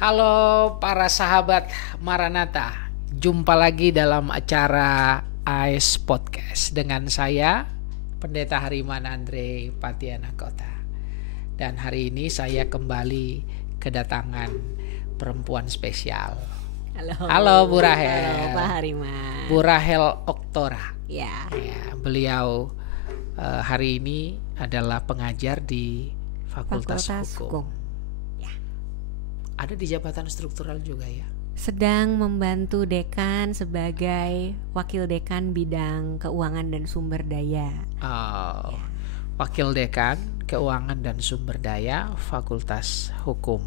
Halo para sahabat Maranatha, jumpa lagi dalam acara AS Podcast dengan saya Pendeta Hariman Andre Patiana Kota. Dan hari ini saya kembali kedatangan perempuan spesial. Halo Bu Rahel. Halo Pak Hariman. Bu Rahel Oktora. Ya, beliau hari ini adalah pengajar di Fakultas Hukum. Ada di jabatan struktural juga ya. Sedang membantu dekan sebagai wakil dekan bidang keuangan dan sumber daya. Wakil dekan keuangan dan sumber daya Fakultas Hukum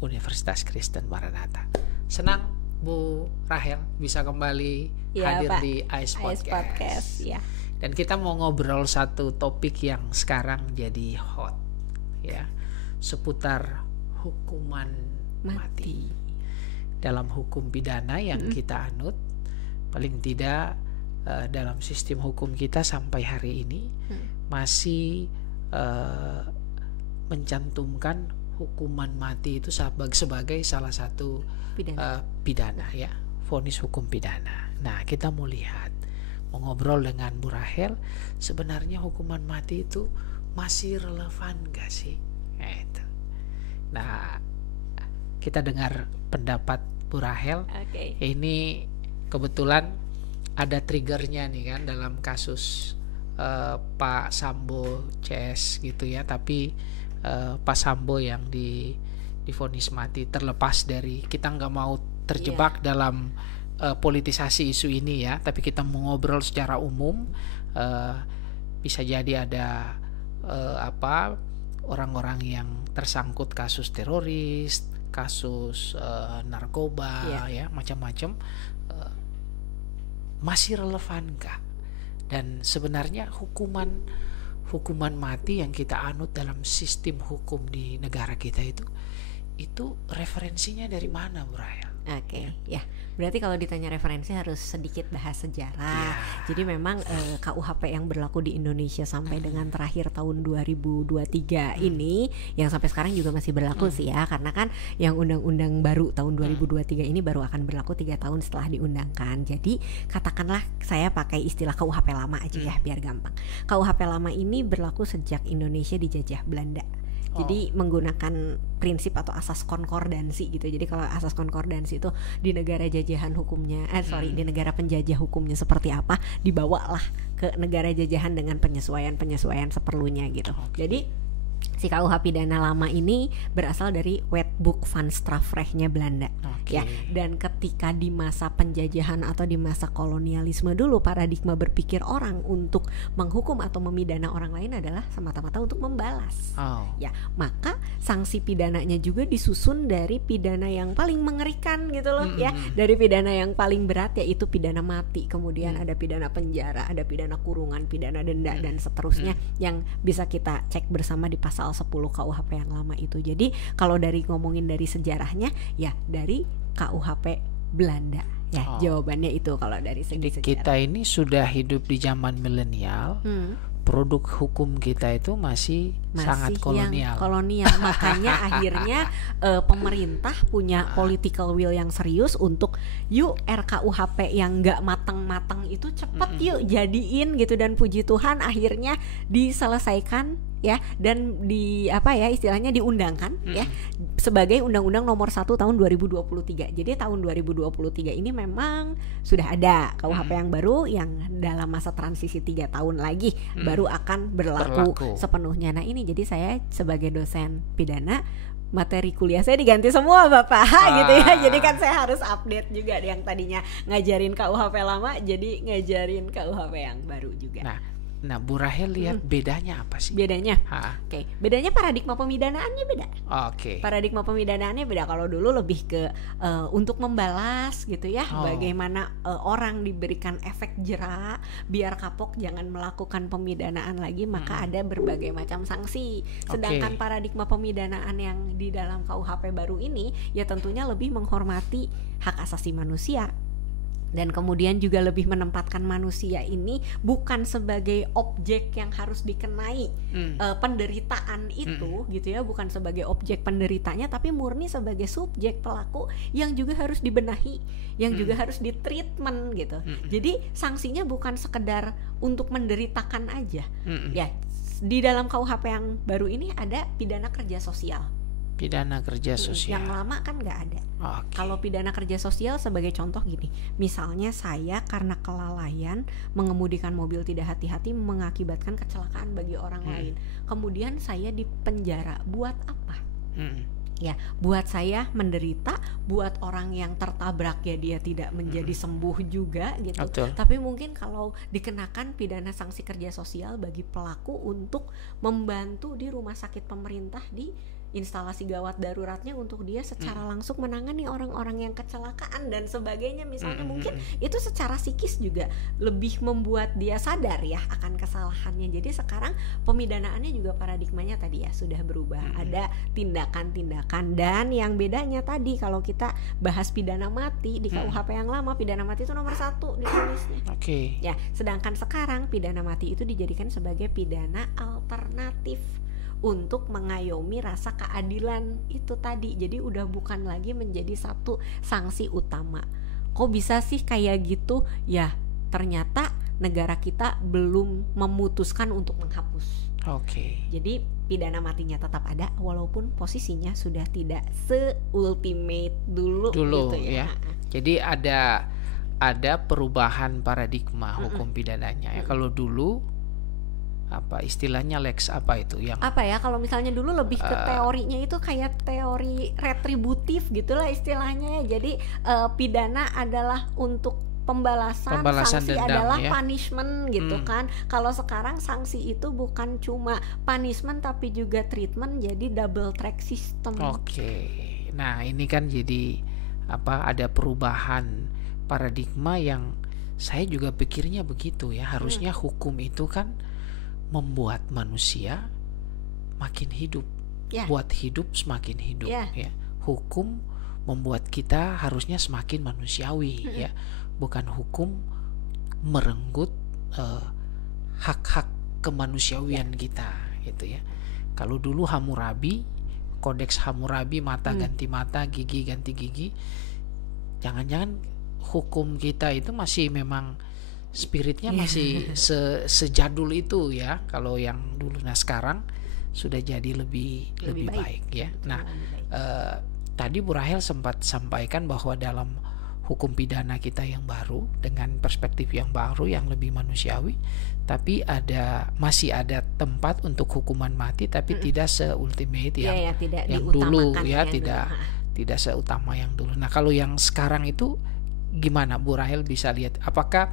Universitas Kristen Maranatha. Senang Bu Rahel bisa kembali hadir Pak, di AS Podcast. Ya. Dan kita mau ngobrol satu topik yang sekarang jadi hot ya, seputar hukuman mati. Dalam hukum pidana yang kita anut, paling tidak dalam sistem hukum kita sampai hari ini masih mencantumkan hukuman mati itu sebagai salah satu pidana ya, vonis hukum pidana. Nah, kita mau ngobrol dengan Bu Rahel, sebenarnya hukuman mati itu masih relevan gak sih? Nah, kita dengar pendapat Bu Rahel. Ini kebetulan ada triggernya nih kan dalam kasus Pak Sambo CS gitu ya. Tapi Pak Sambo yang divonis mati, terlepas dari kita nggak mau terjebak dalam politisasi isu ini ya. Tapi kita mau ngobrol secara umum. Bisa jadi ada orang-orang yang tersangkut kasus teroris, kasus narkoba ya, macam-macam, masih relevan kah? Dan sebenarnya hukuman mati yang kita anut dalam sistem hukum di negara kita itu referensinya dari mana, Bu Rahel? Ya. Berarti kalau ditanya referensi harus sedikit bahas sejarah. Jadi memang KUHP yang berlaku di Indonesia sampai dengan terakhir tahun 2023 ini, yang sampai sekarang juga masih berlaku sih ya, karena kan yang undang-undang baru tahun 2023 ini baru akan berlaku 3 tahun setelah diundangkan. Jadi katakanlah saya pakai istilah KUHP lama aja ya biar gampang. KUHP lama ini berlaku sejak Indonesia dijajah Belanda. Jadi menggunakan prinsip atau asas konkordansi gitu. Jadi kalau asas konkordansi itu di negara jajahan hukumnya, di negara penjajah hukumnya seperti apa, dibawalah ke negara jajahan dengan penyesuaian seperlunya gitu. Jadi si KUH pidana lama ini berasal dari Wetboek van Strafrechtnya Belanda ya. Dan ketika di masa penjajahan atau di masa kolonialisme dulu, paradigma berpikir orang untuk menghukum atau memidana orang lain adalah semata-mata untuk membalas. Ya, maka sanksi pidananya juga disusun dari pidana yang paling mengerikan gitu loh ya. Dari pidana yang paling berat yaitu pidana mati, kemudian ada pidana penjara, ada pidana kurungan, pidana denda dan seterusnya yang bisa kita cek bersama di pasal 10 KUHP yang lama itu. Jadi kalau dari ngomongin dari sejarahnya ya dari KUHP Belanda ya. Jawabannya itu kalau dari segi sejarah. Kita ini sudah hidup di zaman milenial. Produk hukum kita itu masih sangat kolonial. Makanya akhirnya pemerintah punya political will yang serius untuk yuk RKUHP yang nggak matang-matang itu cepet yuk jadiin gitu, dan puji Tuhan akhirnya diselesaikan ya, dan istilahnya diundangkan ya sebagai Undang-Undang Nomor 1 tahun 2023. Jadi tahun 2023 ini memang sudah ada KUHP yang baru yang dalam masa transisi 3 tahun lagi baru akan berlaku sepenuhnya. Nah ini jadi saya sebagai dosen pidana, materi kuliah saya diganti semua Bapak gitu ya. Jadi kan saya harus update juga yang tadinya ngajarin KUHP lama jadi ngajarin KUHP yang baru juga. Nah, Bu Rahel lihat bedanya apa sih? Bedanya? Bedanya paradigma pemidanaannya beda. Paradigma pemidanaannya beda. Kalau dulu lebih ke untuk membalas gitu ya. Bagaimana orang diberikan efek jera biar kapok jangan melakukan pemidanaan lagi, maka ada berbagai macam sanksi. Sedangkan paradigma pemidanaan yang di dalam KUHP baru ini ya tentunya lebih menghormati hak asasi manusia. Dan kemudian juga lebih menempatkan manusia ini bukan sebagai objek yang harus dikenai penderitaan itu gitu ya, bukan sebagai objek penderitanya, tapi murni sebagai subjek pelaku yang juga harus dibenahi, yang juga harus ditreatment gitu. Jadi sanksinya bukan sekedar untuk menderitakan aja. Ya, di dalam KUHP yang baru ini ada pidana kerja sosial. Pidana kerja sosial. Yang lama kan nggak ada. Okay. Kalau pidana kerja sosial sebagai contoh gini, misalnya saya karena kelalaian mengemudikan mobil tidak hati-hati mengakibatkan kecelakaan bagi orang lain, kemudian saya dipenjara, buat apa? Ya, buat saya menderita, buat orang yang tertabrak ya dia tidak menjadi sembuh juga gitu. Betul. Tapi mungkin kalau dikenakan pidana sanksi kerja sosial bagi pelaku untuk membantu di rumah sakit pemerintah di instalasi gawat daruratnya untuk dia secara langsung menangani orang-orang yang kecelakaan dan sebagainya misalnya, mungkin itu secara psikis juga lebih membuat dia sadar ya akan kesalahannya. Jadi sekarang pemidanaannya juga paradigmanya tadi ya sudah berubah, ada tindakan-tindakan. Dan yang bedanya tadi kalau kita bahas pidana mati di KUHP yang lama, pidana mati itu nomor 1 ditulisnya. Ya, sedangkan sekarang pidana mati itu dijadikan sebagai pidana alternatif untuk mengayomi rasa keadilan itu tadi. Jadi udah bukan lagi menjadi satu sanksi utama. Kok bisa sih kayak gitu? Ya, ternyata negara kita belum memutuskan untuk menghapus. Jadi pidana matinya tetap ada walaupun posisinya sudah tidak se-ultimate dulu gitu ya. Jadi ada perubahan paradigma hukum pidananya ya. Kalau dulu apa istilahnya lex apa itu yang apa ya, kalau misalnya dulu lebih ke teorinya itu kayak teori retributif gitulah istilahnya ya. Jadi pidana adalah untuk pembalasan sanksi dendam, adalah ya? Punishment gitu kan. Kalau sekarang sanksi itu bukan cuma punishment tapi juga treatment, jadi double track system. Nah ini kan jadi ada perubahan paradigma yang saya juga pikirnya begitu ya. Harusnya hukum itu kan membuat manusia makin hidup, buat hidup semakin hidup ya. Hukum membuat kita harusnya semakin manusiawi ya, bukan hukum merenggut hak-hak kemanusiawian kita gitu ya. Kalau dulu Hammurabi, kodeks Hammurabi, mata ganti mata, gigi ganti gigi, jangan-jangan hukum kita itu masih memang spiritnya masih sejadul itu ya, kalau yang dulu. Nah sekarang sudah jadi lebih baik ya. Nah tadi Bu Rahel sempat sampaikan bahwa dalam hukum pidana kita yang baru dengan perspektif yang baru yang lebih manusiawi, tapi masih ada tempat untuk hukuman mati, tapi tidak se-ultimate yang dulu ya, tidak seutama yang dulu. Nah kalau yang sekarang itu gimana Bu Rahel bisa lihat, apakah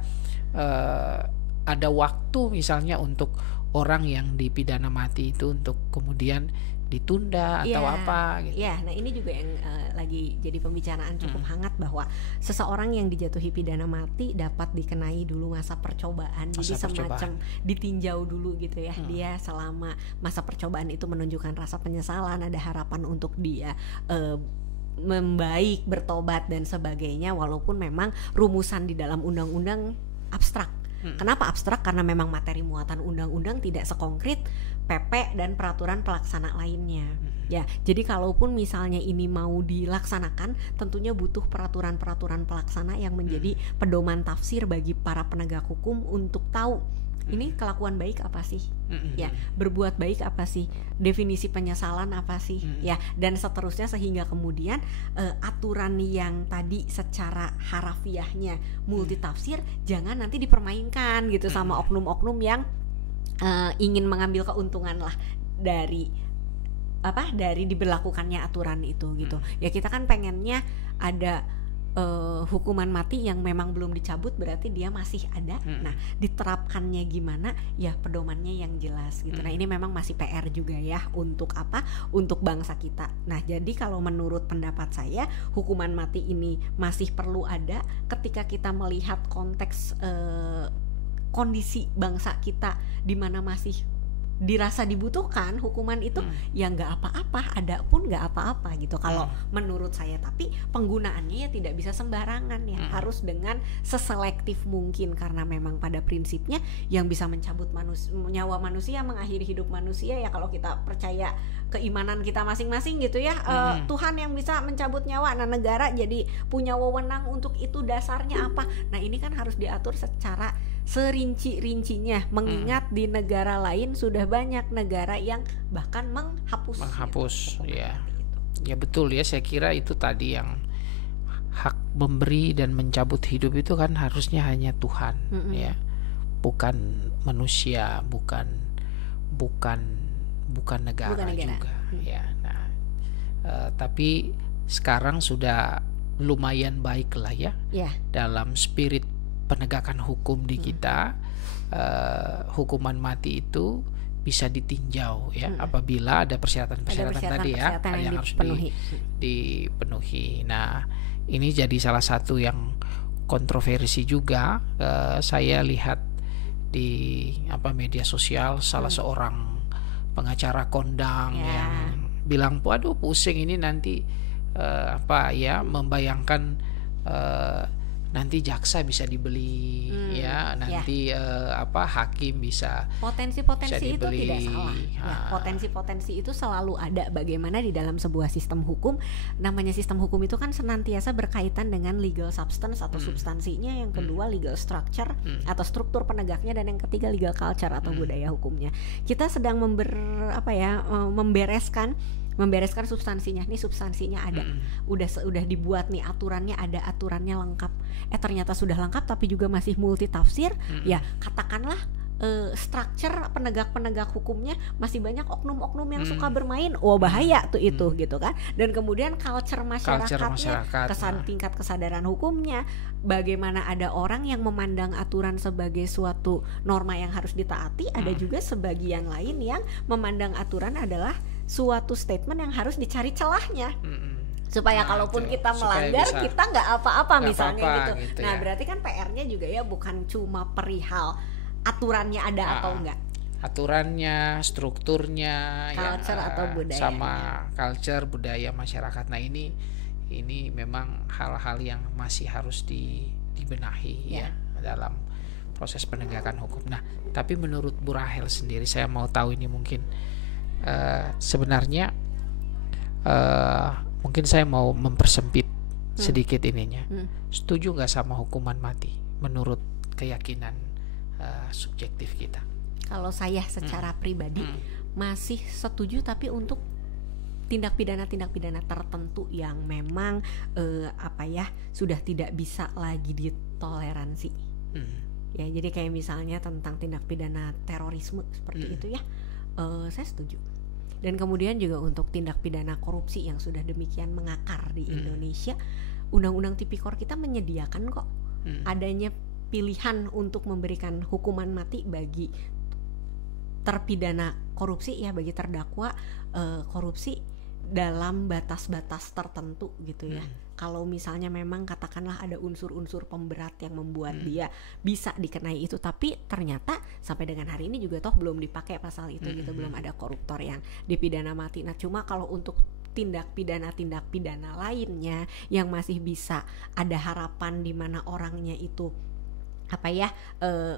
ada waktu misalnya untuk orang yang dipidana mati itu untuk kemudian ditunda atau apa gitu. Nah ini juga yang lagi jadi pembicaraan cukup hangat, bahwa seseorang yang dijatuhi pidana mati dapat dikenai dulu masa percobaan. Jadi semacam ditinjau dulu gitu ya. Dia selama masa percobaan itu menunjukkan rasa penyesalan, ada harapan untuk dia membaik, bertobat dan sebagainya, walaupun memang rumusan di dalam undang-undang abstrak. Kenapa abstrak? Karena memang materi muatan undang-undang tidak sekonkret PP dan peraturan pelaksana lainnya. Ya, jadi kalaupun misalnya ini mau dilaksanakan, tentunya butuh peraturan-peraturan pelaksana yang menjadi pedoman tafsir bagi para penegak hukum untuk tahu ini kelakuan baik apa sih, ya, berbuat baik apa sih, definisi penyesalan apa sih, ya, dan seterusnya, sehingga kemudian aturan yang tadi secara harafiahnya multitafsir jangan nanti dipermainkan gitu sama oknum-oknum yang ingin mengambil keuntungan lah dari diberlakukannya aturan itu gitu. Ya kita kan pengennya ada hukuman mati yang memang belum dicabut, berarti dia masih ada. Nah, diterapkannya gimana? Ya pedomannya yang jelas gitu. Nah, ini memang masih PR juga ya untuk untuk bangsa kita. Nah, jadi kalau menurut pendapat saya, hukuman mati ini masih perlu ada ketika kita melihat konteks kondisi bangsa kita di mana masih dirasa dibutuhkan hukuman itu ya nggak apa-apa, ada pun nggak apa-apa gitu kalau menurut saya. Tapi penggunaannya ya tidak bisa sembarangan ya, harus dengan seselektif mungkin, karena memang pada prinsipnya yang bisa mencabut nyawa manusia, mengakhiri hidup manusia ya kalau kita percaya keimanan kita masing-masing gitu ya, Tuhan yang bisa mencabut nyawa. Nah, negara jadi punya wewenang untuk itu, dasarnya apa? Nah, ini kan harus diatur secara serinci-rincinya, mengingat di negara lain sudah banyak negara yang bahkan menghapus ya. Ya betul ya, saya kira itu tadi yang hak memberi dan mencabut hidup itu kan harusnya hanya Tuhan ya, bukan manusia, bukan negara juga ya. Nah, tapi sekarang sudah lumayan baik lah ya dalam spirit penegakan hukum di kita. Hukuman mati itu bisa ditinjau ya apabila ada persyaratan tadi ya yang harus dipenuhi. Nah, ini jadi salah satu yang kontroversi juga. Saya lihat di media sosial salah seorang pengacara kondang yang bilang, waduh pusing ini nanti membayangkan nanti jaksa bisa dibeli ya, nanti hakim bisa potensi itu tidak salah ya, potensi itu selalu ada. Bagaimana di dalam sebuah sistem hukum, namanya sistem hukum itu kan senantiasa berkaitan dengan legal substance atau substansinya, yang kedua legal structure atau struktur penegaknya, dan yang ketiga legal culture atau budaya hukumnya. Kita sedang membereskan substansinya. Nih substansinya ada, udah dibuat nih aturannya, ada aturannya lengkap. Ternyata sudah lengkap tapi juga masih multi tafsir. Ya katakanlah structure penegak hukumnya masih banyak oknum-oknum yang suka bermain. Bahaya tuh itu gitu kan. Dan kemudian culture masyarakatnya, tingkat kesadaran hukumnya, bagaimana ada orang yang memandang aturan sebagai suatu norma yang harus ditaati, ada juga sebagian lain yang memandang aturan adalah suatu statement yang harus dicari celahnya. Supaya kalaupun kita melanggar kita nggak apa-apa misalnya gitu. Nah, berarti kan PR-nya juga ya bukan cuma perihal aturannya ada atau enggak. Aturannya, strukturnya, culture atau budaya. Sama culture, budaya masyarakat. Nah, ini memang hal-hal yang masih harus dibenahi ya dalam proses penegakan hukum. Nah, tapi menurut Bu Rahel sendiri, saya mau tahu ini mungkin sebenarnya mungkin saya mau mempersempit sedikit ininya. Setuju nggak sama hukuman mati menurut keyakinan subjektif kita? Kalau saya secara pribadi masih setuju, tapi untuk tindak pidana tertentu yang memang sudah tidak bisa lagi ditoleransi. Ya, jadi kayak misalnya tentang tindak pidana terorisme seperti itu ya, saya setuju. Dan kemudian juga untuk tindak pidana korupsi yang sudah demikian mengakar di Indonesia, Undang-Undang Tipikor kita menyediakan kok adanya pilihan untuk memberikan hukuman mati bagi terpidana korupsi ya, bagi terdakwa korupsi dalam batas-batas tertentu gitu ya. Kalau misalnya memang katakanlah ada unsur-unsur pemberat yang membuat dia bisa dikenai itu, tapi ternyata sampai dengan hari ini juga toh belum dipakai pasal itu gitu, belum ada koruptor yang dipidana mati. Nah, cuma kalau untuk tindak pidana lainnya yang masih bisa ada harapan di mana orangnya itu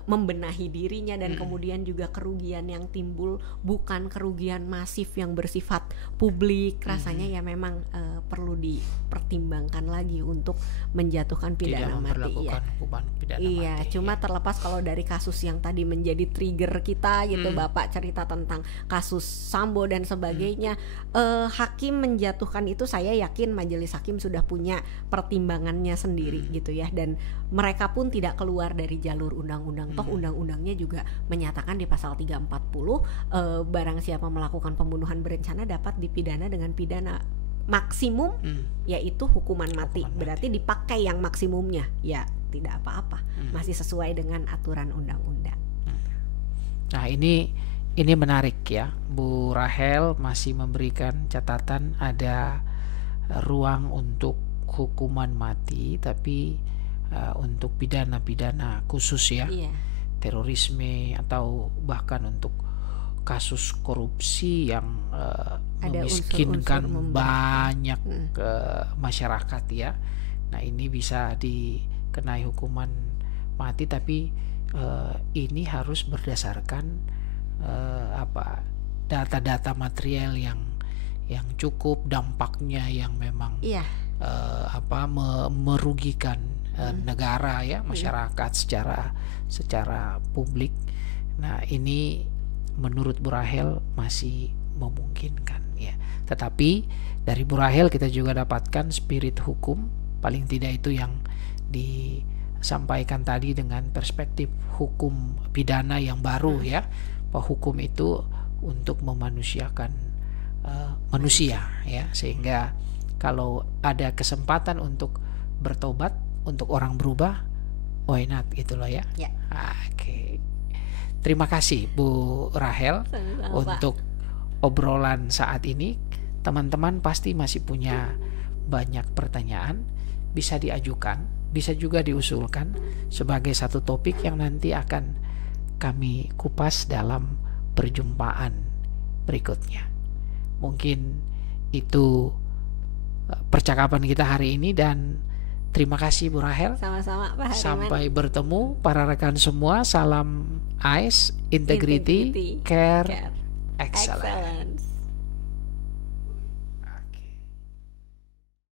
membenahi dirinya, dan kemudian juga kerugian yang timbul bukan kerugian masif yang bersifat publik, rasanya ya memang perlu dipertimbangkan lagi untuk menjatuhkan pidana mati ya. Iya, cuma terlepas kalau dari kasus yang tadi menjadi trigger kita gitu, Bapak cerita tentang kasus Sambo dan sebagainya, hakim menjatuhkan itu, saya yakin majelis hakim sudah punya pertimbangannya sendiri gitu ya, dan mereka pun tidak keluar dari jalur undang-undang. Toh undang-undangnya juga menyatakan di pasal 340 barang siapa melakukan pembunuhan berencana dapat dipidana dengan pidana maksimum yaitu hukuman mati. Berarti dipakai yang maksimumnya ya tidak apa-apa, masih sesuai dengan aturan undang-undang. Nah, ini menarik ya, Bu Rahel masih memberikan catatan ada ruang untuk hukuman mati, tapi untuk pidana khusus ya, terorisme atau bahkan untuk kasus korupsi yang memiskinkan banyak masyarakat ya. Nah ini bisa dikenai hukuman mati, tapi ini harus berdasarkan data-data material yang cukup, dampaknya yang memang merugikan negara ya, masyarakat secara publik. Nah ini menurut Bu Rahel masih memungkinkan ya. Tetapi dari Bu Rahel kita juga dapatkan spirit hukum, paling tidak itu yang disampaikan tadi dengan perspektif hukum pidana yang baru ya, bahwa hukum itu untuk memanusiakan manusia ya, sehingga kalau ada kesempatan untuk bertobat, untuk orang berubah, why not gitu loh ya. Oke. Terima kasih Bu Rahel untuk obrolan saat ini. Teman-teman pasti masih punya banyak pertanyaan, bisa diajukan, bisa juga diusulkan sebagai satu topik yang nanti akan kami kupas dalam perjumpaan berikutnya. Mungkin itu percakapan kita hari ini, dan terima kasih Bu Rahel. Sama-sama Pak Hariman. Sampai bertemu para rekan semua. Salam AIS, Integrity, Care, Excellence.